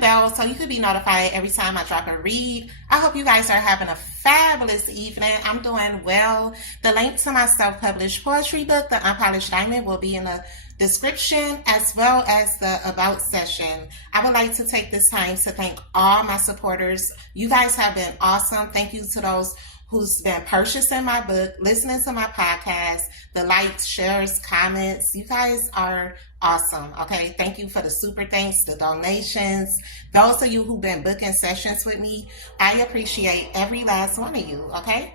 bell so you can be notified every time I drop a read. I hope you guys are having a fabulous evening. I'm doing well. The link to my self-published poetry book, The Unpolished Diamond, will be in the description, as well as the about session. I would like to take this time to thank all my supporters. You guys have been awesome. Thank you to those who's been purchasing my book, listening to my podcast, the likes, shares, comments. You guys are awesome. Okay. Thank you for the super thanks, the donations. Those of you who've been booking sessions with me, I appreciate every last one of you. Okay.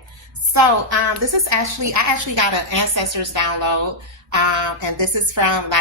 So this is I actually got an Ancestors download. And this is from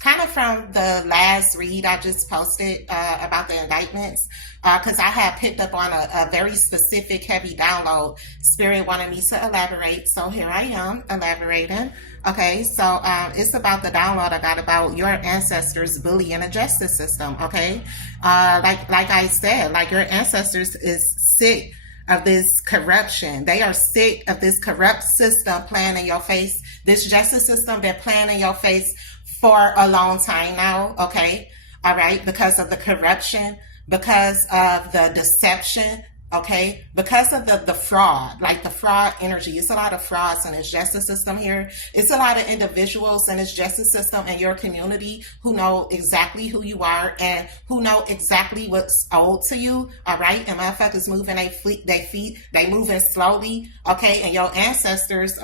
kind of from the last read I just posted about the indictments, because I had picked up on a very specific heavy download. Spirit wanted me to elaborate, so here I am elaborating. Okay, so it's about the download I got about your ancestors bullying the justice system. Okay, like I said, like your ancestors is sick of this corruption. They are sick of this corrupt system playing in your face. This justice system been playing in your face for a long time now, okay? All right, because of the corruption, because of the deception, okay? Because of the fraud, like the fraud energy. It's a lot of frauds in this justice system here. It's a lot of individuals in this justice system and your community who know exactly who you are and who know exactly what's owed to you, all right? And motherfuckers moving their feet, they moving slowly, okay? And your ancestors,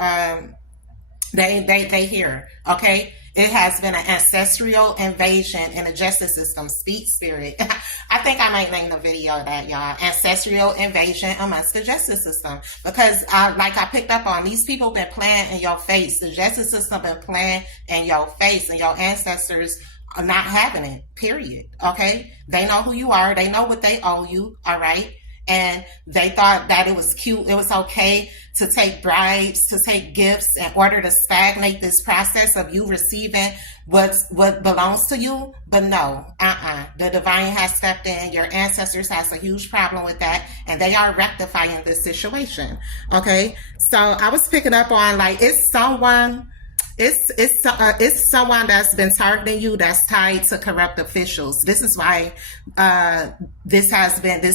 they here, okay? It has been an ancestral invasion in the justice system. Speak spirit. I think I might name the video that, y'all. Ancestral invasion amongst the justice system. Because like I picked up on, these people been playing in your face. The justice system been playing in your face, and your ancestors are not having it, period. Okay? They know who you are. They know what they owe you. All right? And they thought that it was cute, it was okay to take bribes, to take gifts in order to stagnate this process of you receiving what belongs to you. But no, the divine has stepped in. Your ancestors has a huge problem with that, and they are rectifying this situation. Okay, so I was picking up on it's someone that's been targeting you that's tied to corrupt officials. This is why this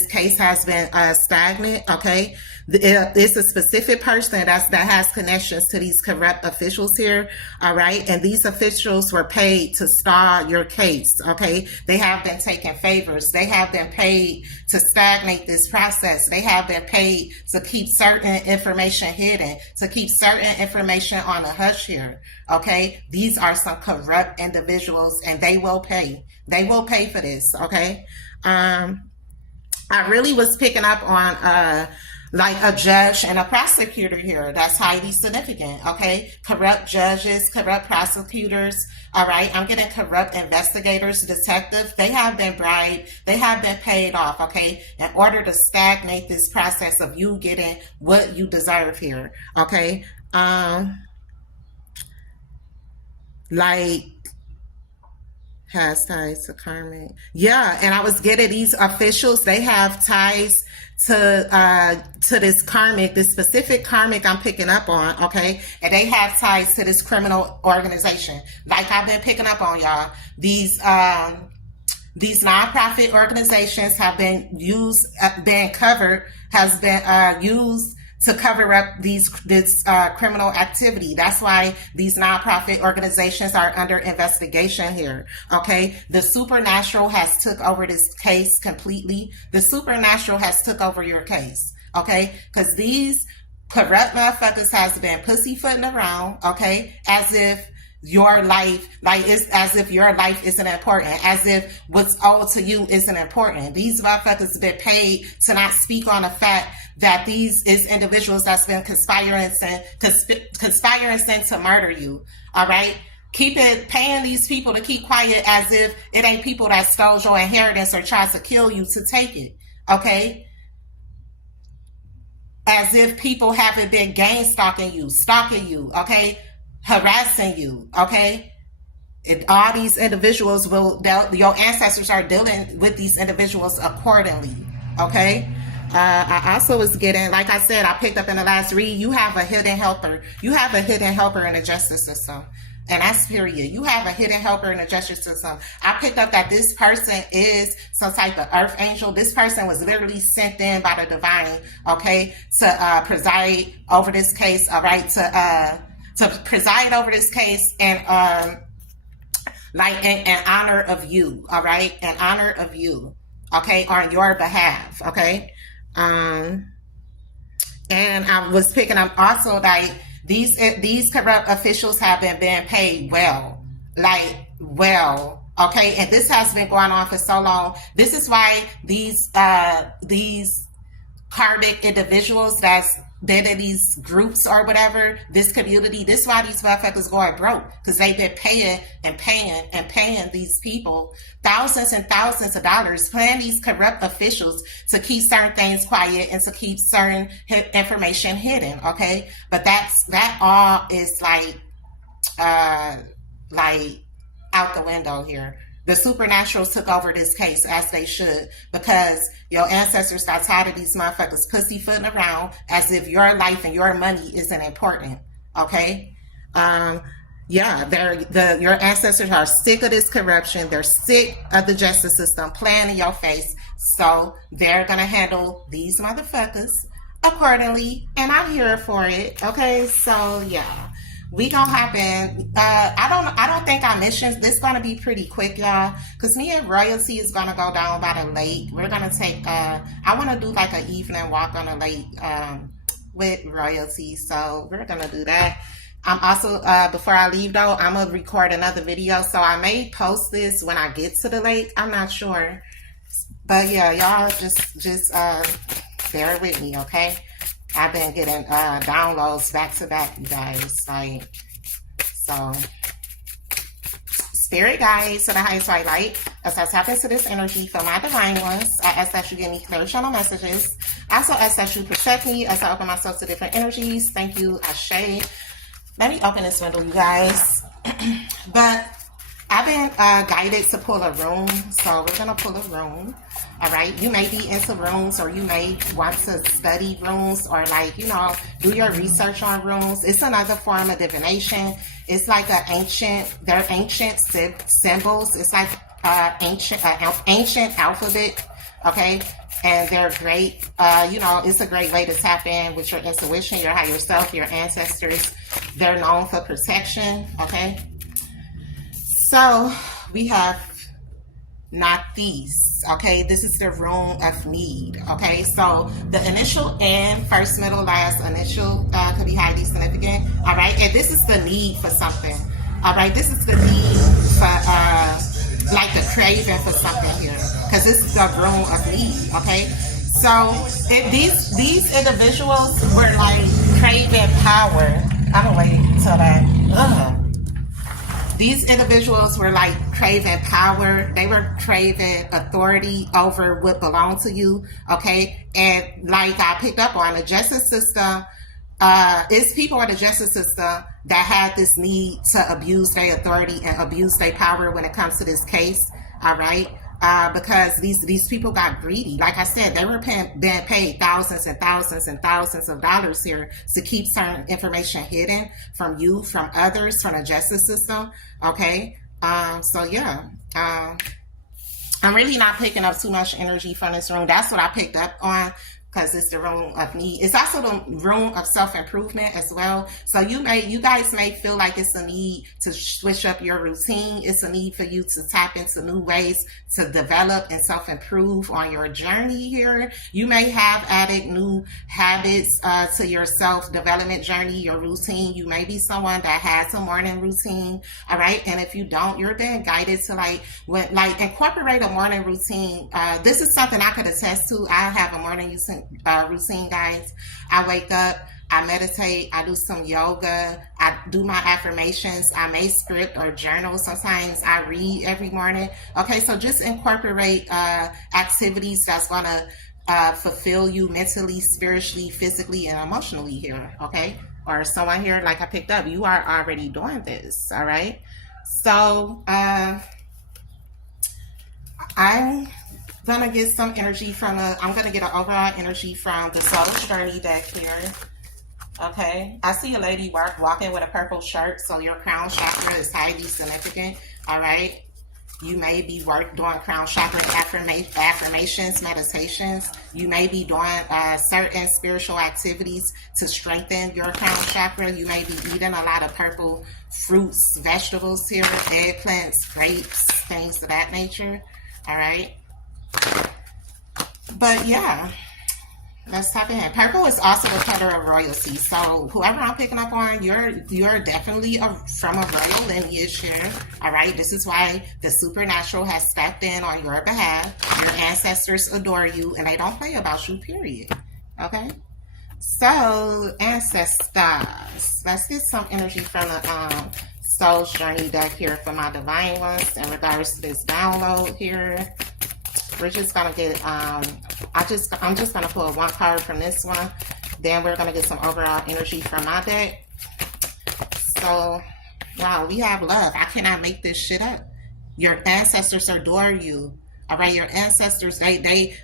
case has been stagnant. Okay, it's a specific person that has connections to these corrupt officials here. All right, and these officials were paid to stall your case. Okay, they have been taking favors. They have been paid to stagnate this process. They have been paid to keep certain information hidden, to keep certain information on the hush here. Okay, these are some corrupt individuals, and they will pay. They will pay for this. Okay, I really was picking up on a judge and a prosecutor here. That's highly significant. Okay, corrupt judges, corrupt prosecutors. All right, I'm getting corrupt investigators, detectives. They have been bribed. They have been paid off. Okay, in order to stagnate this process of you getting what you deserve here. Okay. Has ties to karmic. Yeah, and I was getting these officials, they have ties to this karmic, this specific karmic I'm picking up on, okay? And they have ties to this criminal organization. Like I've been picking up on, y'all. These nonprofit organizations have been used, has been used to cover up this criminal activity. That's why these nonprofit organizations are under investigation here. Okay, the supernatural has took over this case completely. The supernatural has took over your case. Okay, because these corrupt motherfuckers has been pussyfooting around. Okay, as if your life, it's as if your life isn't important, as if what's owed to you isn't important. These motherfuckers have been paid to not speak on the fact that these is individuals that's been conspiring to murder you. All right, paying these people to keep quiet as if it ain't people that stole your inheritance or tries to kill you to take it. Okay, as if people haven't been gang stalking you. Okay, harassing you. Okay, all these individuals your ancestors are dealing with these individuals accordingly. Okay, I also was getting, like I said, I picked up in the last read, you have a hidden helper. You have a hidden helper in the justice system. And that's period. You have a hidden helper in the justice system. I picked up that this person is some type of earth angel. This person was literally sent in by the divine, okay, to preside over this case, all right, to preside over this case and like in honor of you, all right, in honor of you, okay, on your behalf, okay. And I was picking up also like these corrupt officials have been paid well, like well, okay, and this has been going on for so long. This is why these karmic individuals that's been in these groups or whatever, this community, this is why these motherfuckers going broke, because they've been paying and paying and paying these people thousands and thousands of dollars, paying these corrupt officials to keep certain things quiet and to keep certain information hidden, okay? But that all is like out the window here. The supernatural took over this case, as they should, because your ancestors got tired of these motherfuckers pussyfooting around as if your life and your money isn't important, okay? Yeah, your ancestors are sick of this corruption. They're sick of the justice system playing in your face. So they're going to handle these motherfuckers accordingly, and I'm here for it, okay? So, yeah. We gonna hop in. I don't think our missions, this gonna be pretty quick, y'all, because me and Royalty is gonna go down by the lake. We're gonna take I want to do like an evening walk on the lake with Royalty, so we're gonna do that. I'm also before I leave though, I'm gonna record another video, so I may post this when I get to the lake. I'm not sure, but yeah, y'all just bear with me, okay? I've been getting downloads back to back, you guys. Like, so, spirit guides to the highest white light. As I tap into this energy for my divine ones, I ask that you give me clear channel messages. I also ask that you protect me as I open myself to different energies. Thank you, Ashe. Let me open this window, you guys. But I've been guided to pull a rune, so we're gonna pull a rune. All right, you may be into runes, or you may want to study runes, or like, you know, do your research on runes. It's another form of divination. It's like they're ancient symbols. It's like ancient alphabet, okay? And they're great. You know, it's a great way to tap in with your intuition, your higher self, your ancestors. They're known for protection, okay? So we have not these, okay? This is the rune of need, okay? So the initial N, first, middle, last, initial could be highly significant, all right? And this is the need for something, all right? This is the need for, like the craving for something here, because this is the rune of need, okay? So if these individuals were like craving power, I'm gonna wait until that, These individuals were like craving power. They were craving authority over what belonged to you, okay? And like I picked up on, the justice system, it's people in the justice system that had this need to abuse their authority and abuse their power when it comes to this case, all right? Because these people got greedy. Like I said, they were being paid thousands and thousands and thousands of dollars here to keep certain information hidden from you, from others, from the justice system. Okay. So yeah. I'm really not picking up too much energy from this room. That's what I picked up on, because it's the rune of need. It's also the rune of self-improvement as well. So you guys may feel like it's a need to switch up your routine. It's a need for you to tap into new ways to develop and self-improve on your journey here. You may have added new habits to your self-development journey, your routine. You may be someone that has a morning routine, all right? And if you don't, you're being guided to like incorporate a morning routine. This is something I could attest to. I have a morning routine, guys. I wake up, I meditate, I do some yoga, I do my affirmations, I may script or journal. Sometimes I read every morning. Okay, so just incorporate activities that's gonna fulfill you mentally, spiritually, physically, and emotionally here, okay? Or someone here, like I picked up, you are already doing this, all right? So I'm gonna get some energy from I'm gonna get an overall energy from the Soul's Journey deck here. Okay, I see a lady walking with a purple shirt, so your crown chakra is highly significant. All right, you may be doing crown chakra affirmations, meditations. You may be doing certain spiritual activities to strengthen your crown chakra. You may be eating a lot of purple fruits, vegetables here, eggplants, grapes, things of that nature. All right, but yeah. Let's tap in. Purple is also the color of royalty. So whoever I'm picking up on, you're definitely from a royal lineage here. All right. This is why the supernatural has stepped in on your behalf. Your ancestors adore you, and they don't play about you. Period. Okay. So ancestors, let's get some energy from the Soul's Journey deck here for my divine ones in regards to this download here. We're just gonna get I'm just gonna pull one card from this one, then we're gonna get some overall energy from my deck. So wow, we have love. I cannot make this shit up. Your ancestors adore you. All right, your ancestors, they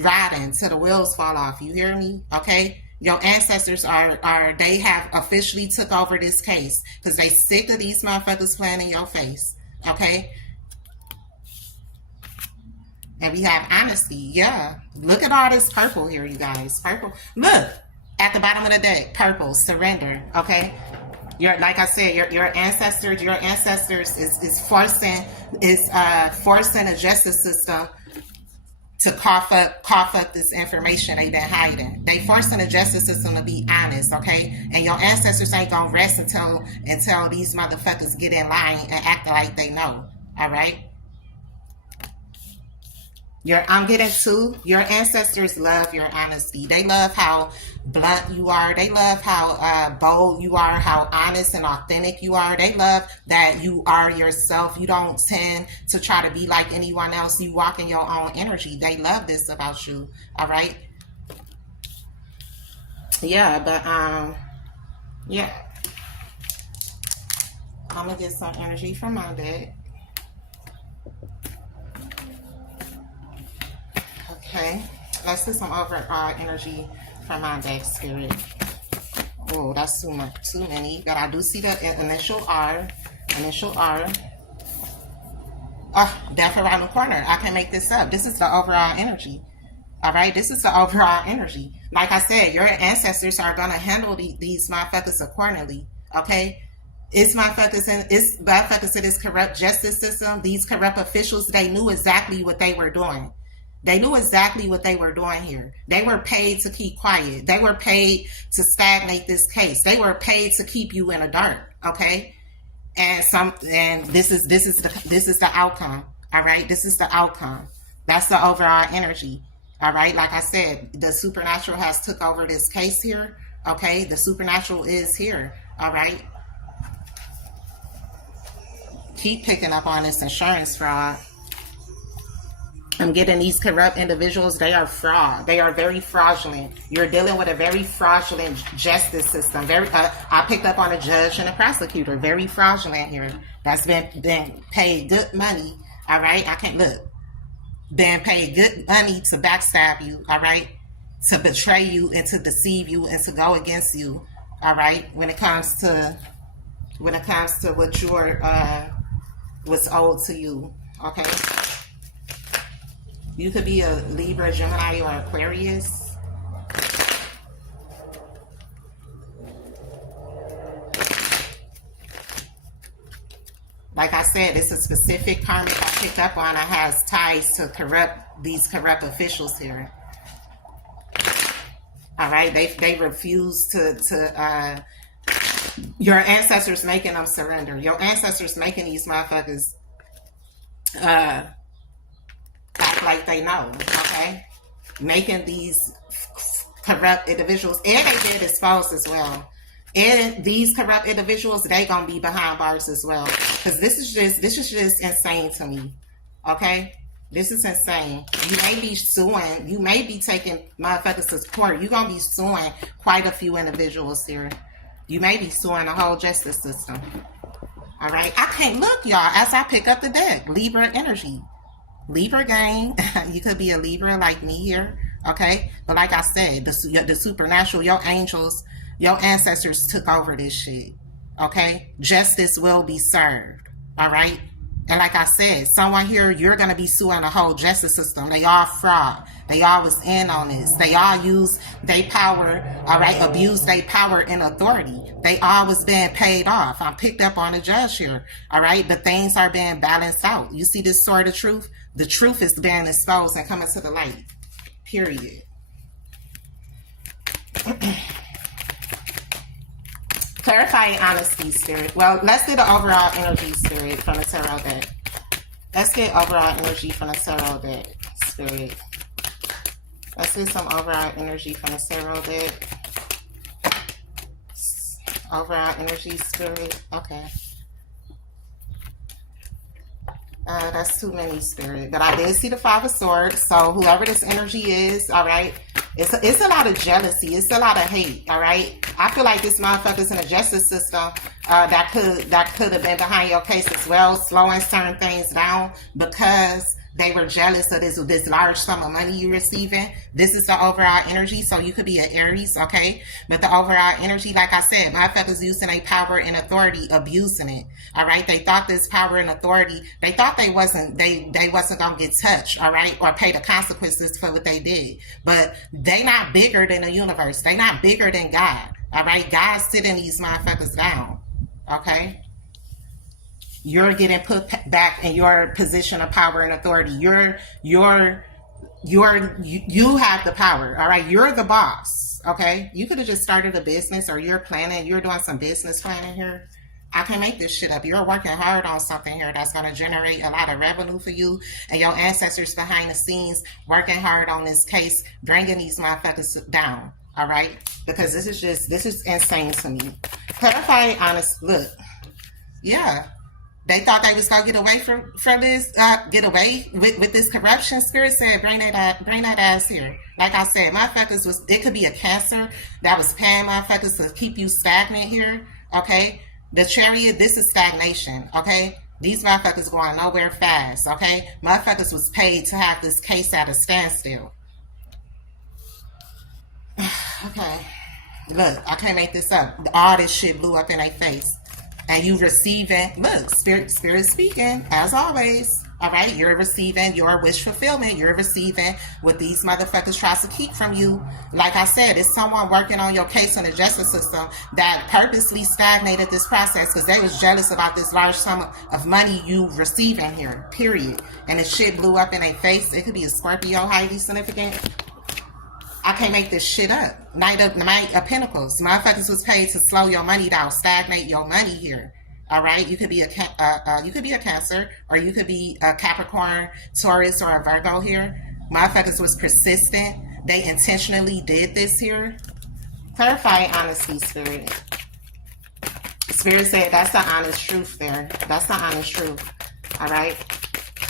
ride until the wheels fall off. You hear me? Okay. Your ancestors they have officially took over this case because they sick of these motherfuckers playing in your face. Okay. And we have honesty. Yeah. Look at all this purple here, you guys. Purple. Look at the bottom of the deck. Purple. Surrender. Okay. Like I said, your ancestors is forcing the justice system to cough up this information they've been hiding. They forcing the justice system to be honest, okay? And your ancestors ain't gonna rest until these motherfuckers get in line and act like they know. All right. I'm getting to your ancestors love your honesty. They love how blunt you are. They love how bold you are, how honest and authentic you are. They love that you are yourself. You don't tend to try to be like anyone else. You walk in your own energy. They love this about you. All right. Yeah, but yeah. I'm gonna get some energy from my deck. Okay, let's get some overall energy from my deck, Spirit. Oh, that's too many. But I do see the initial R. Oh, death around the corner. I can make this up. This is the overall energy. All right, this is the overall energy. Like I said, your ancestors are gonna handle these motherfuckers accordingly. Okay. It's motherfuckers in this corrupt justice system. These corrupt officials, they knew exactly what they were doing. They knew exactly what they were doing here. They were paid to keep quiet. They were paid to stagnate this case. They were paid to keep you in the dark. Okay, and this is the outcome. All right, this is the outcome. That's the overall energy. All right, like I said, the supernatural has took over this case here. Okay, the supernatural is here. All right, keep picking up on this insurance fraud. I'm getting these corrupt individuals. They are fraud. They are very fraudulent. You're dealing with a very fraudulent justice system. I picked up on a judge and a prosecutor. Very fraudulent here. That's been paid good money. All right. I can't look. Been paid good money to backstab you. All right. To betray you and to deceive you and to go against you. All right. When it comes to what what's owed to you. Okay. You could be a Libra, Gemini, or Aquarius. Like I said, it's a specific karmic I picked up on. It has ties to these corrupt officials here. All right, they refuse to your ancestors making them surrender. Your ancestors making these motherfuckers act like they know, okay? Making these corrupt individuals, and they did expose as well. And these corrupt individuals, they gonna be behind bars as well. Because this is just insane to me. Okay? This is insane. You may be suing, you may be taking motherfuckers to court. You're gonna be suing quite a few individuals here. You may be suing the whole justice system. All right, I can't look, y'all, as I pick up the deck. Libra energy. Libra gang. You could be a Libra like me here, okay? But like I said, the supernatural, your angels, Your ancestors took over this shit. Okay? Justice will be served. All right? And like I said, someone here, you're going to be suing the whole justice system. They all fraud. They all was in on this. They all use their power, all right, abuse their power and authority. They always being paid off. I'm picked up on a judge here, all right? But things are being balanced out. You see this sword of truth? The truth is being exposed and coming to the light, period. Clarifying honesty, Spirit. Well, let's do the overall energy, Spirit, from the tarot deck. Let's get overall energy from the tarot deck, Spirit. Let's get some overall energy from the tarot deck. Overall energy, Spirit. Okay. That's too many, Spirit. But I did see the Five of Swords. So whoever this energy is, all right, it's a lot of jealousy. It's a lot of hate, all right? I feel like this motherfucker's in the justice system that could have been behind your case as well, slowing certain things down because they were jealous of this large sum of money you're receiving. This is the overall energy, so you could be an Aries, okay? But the overall energy, like I said, motherfuckers using a power and authority, abusing it, all right? They thought this power and authority, they thought they wasn't gonna get touched, all right? Or pay the consequences for what they did. But they not bigger than the universe. They not bigger than God, all right? God's sitting these motherfuckers down, okay? You're getting put back in your position of power and authority. You have the power, all right? You're the boss, okay? You could have just started a business, or you're doing some business planning here. I can make this shit up. You're working hard on something here that's going to generate a lot of revenue for you, and your ancestors behind the scenes working hard on this case, bringing these motherfuckers down, all right? Because this is insane to me. Clarifying honest, look, yeah. They thought they was gonna get away from this, get away with this corruption. Spirit said, bring that ass here. Like I said, motherfuckers it could be a cancer that was paying motherfuckers to keep you stagnant here. Okay, the Chariot, this is stagnation. Okay, these motherfuckers going nowhere fast. Okay, motherfuckers was paid to have this case at a standstill. Okay, look, I can't make this up. All this shit blew up in their face. And you receiving, look, spirit speaking, as always, all right? You're receiving your wish fulfillment. You're receiving what these motherfuckers try to keep from you. Like I said, it's someone working on your case in the justice system that purposely stagnated this process because they was jealous about this large sum of money you receiving here, period. And the shit blew up in their face. It could be a Scorpio, highly significant. I can't make this shit up. Knight of Pentacles. Motherfuckers was paid to slow your money down, stagnate your money here. All right, you could be a Cancer, or you could be a Capricorn, Taurus, or a Virgo here. Motherfuckers was persistent. They intentionally did this here. Clarifying honesty, Spirit. Spirit said that's the honest truth there. That's the honest truth. All right.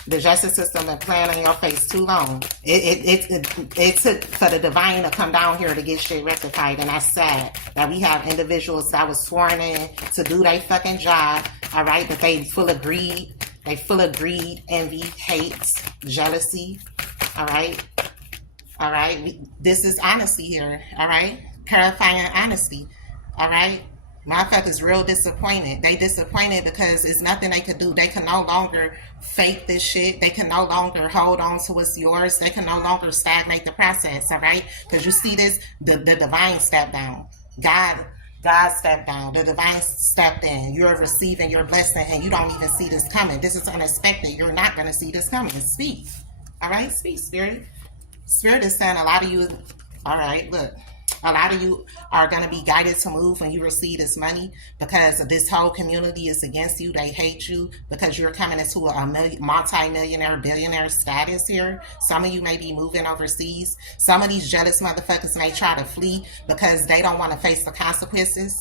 The justice system been playing in your face too long. It took for the divine to come down here to get shit rectified, and that's sad that we have individuals that was sworn in to do their fucking job, all right, but they full of greed. They full of greed, envy, hate, jealousy, all right? All right? This is honesty here, all right? Clarifying honesty, all right? Motherfuckers real disappointed. They disappointed because it's nothing they could do. They can no longer fake this shit. They can no longer hold on to what's yours. They can no longer stagnate the process, all right? Because you see this, the divine stepped down. God stepped down. The divine stepped in. You're receiving your blessing and you don't even see this coming. This is unexpected. You're not going to see this coming. Speak. All right? Speak, Spirit. Spirit is saying a lot of you, all right, look. A lot of you are going to be guided to move when you receive this money because this whole community is against you. They hate you because you're coming into a multi-millionaire, billionaire status here. Some of you may be moving overseas. Some of these jealous motherfuckers may try to flee because they don't want to face the consequences.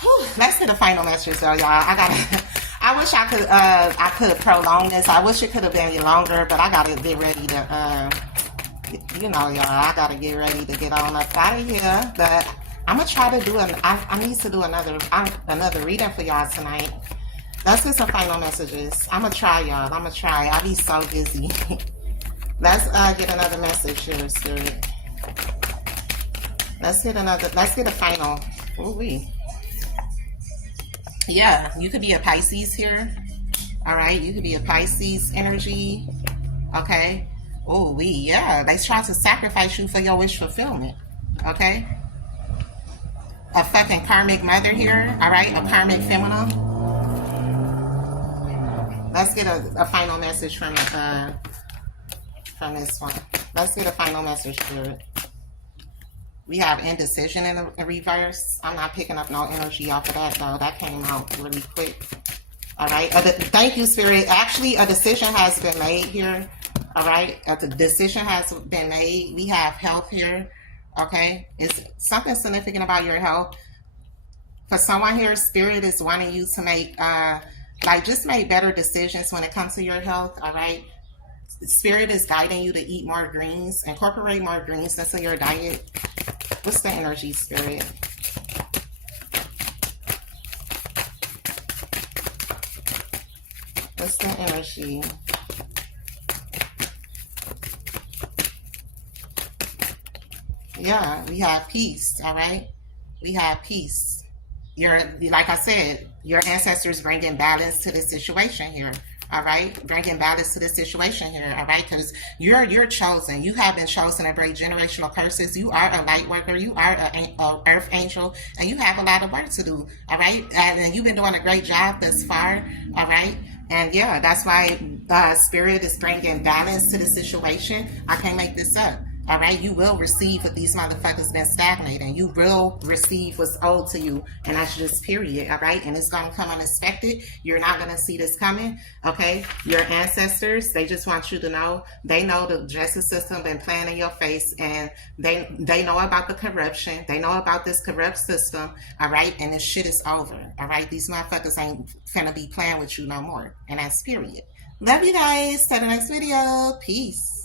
Whew, let's get a final message though, y'all. I wish I could prolong this. I wish it could have been longer, but I gotta get ready to you know, y'all, I gotta get ready to get on up out of here. But I'm gonna try to do I need to do another reading for y'all tonight. Let's get some final messages. I'm gonna try, y'all. I'm gonna try. I'll be so busy. Let's get another message here, Spirit. Let's hit another. Let's get a final. Ooh, yeah, you could be a Pisces here. All right, you could be a Pisces energy. Okay. Oh, yeah, they try to sacrifice you for your wish fulfillment. Okay. A fucking karmic mother here. All right, a karmic feminine. Let's get a final message from this one. Let's get a final message, Spirit. We have indecision in the reverse. I'm not picking up no energy off of that, though. That came out really quick. All right. Thank you, Spirit. Actually, a decision has been made here. All right. The decision has been made. We have health here. Okay. It's something significant about your health. For someone here, Spirit is wanting you to make, just make better decisions when it comes to your health. All right. Spirit is guiding you to eat more greens, incorporate more greens into your diet. What's the energy, Spirit? What's the energy? Yeah, we have peace, all right? We have peace. Like I said, your ancestors bringing balance to the situation here. All right, bringing balance to the situation here. All right, because you're chosen. You have been chosen to break generational curses. You are a light worker. You are an earth angel, and you have a lot of work to do. All right, and you've been doing a great job thus far. All right, and yeah, that's why Spirit is bringing balance to the situation. I can't make this up. All right, you will receive what these motherfuckers been stagnating. You will receive what's owed to you, and that's just period. All right, and it's gonna come unexpected. You're not gonna see this coming. Okay, your ancestors, they just want you to know. They know the justice system been playing in your face, and they know about the corruption. They know about this corrupt system. All right, and this shit is over. All right, these motherfuckers ain't finna be playing with you no more, and that's period. Love you guys. Till the next video. Peace.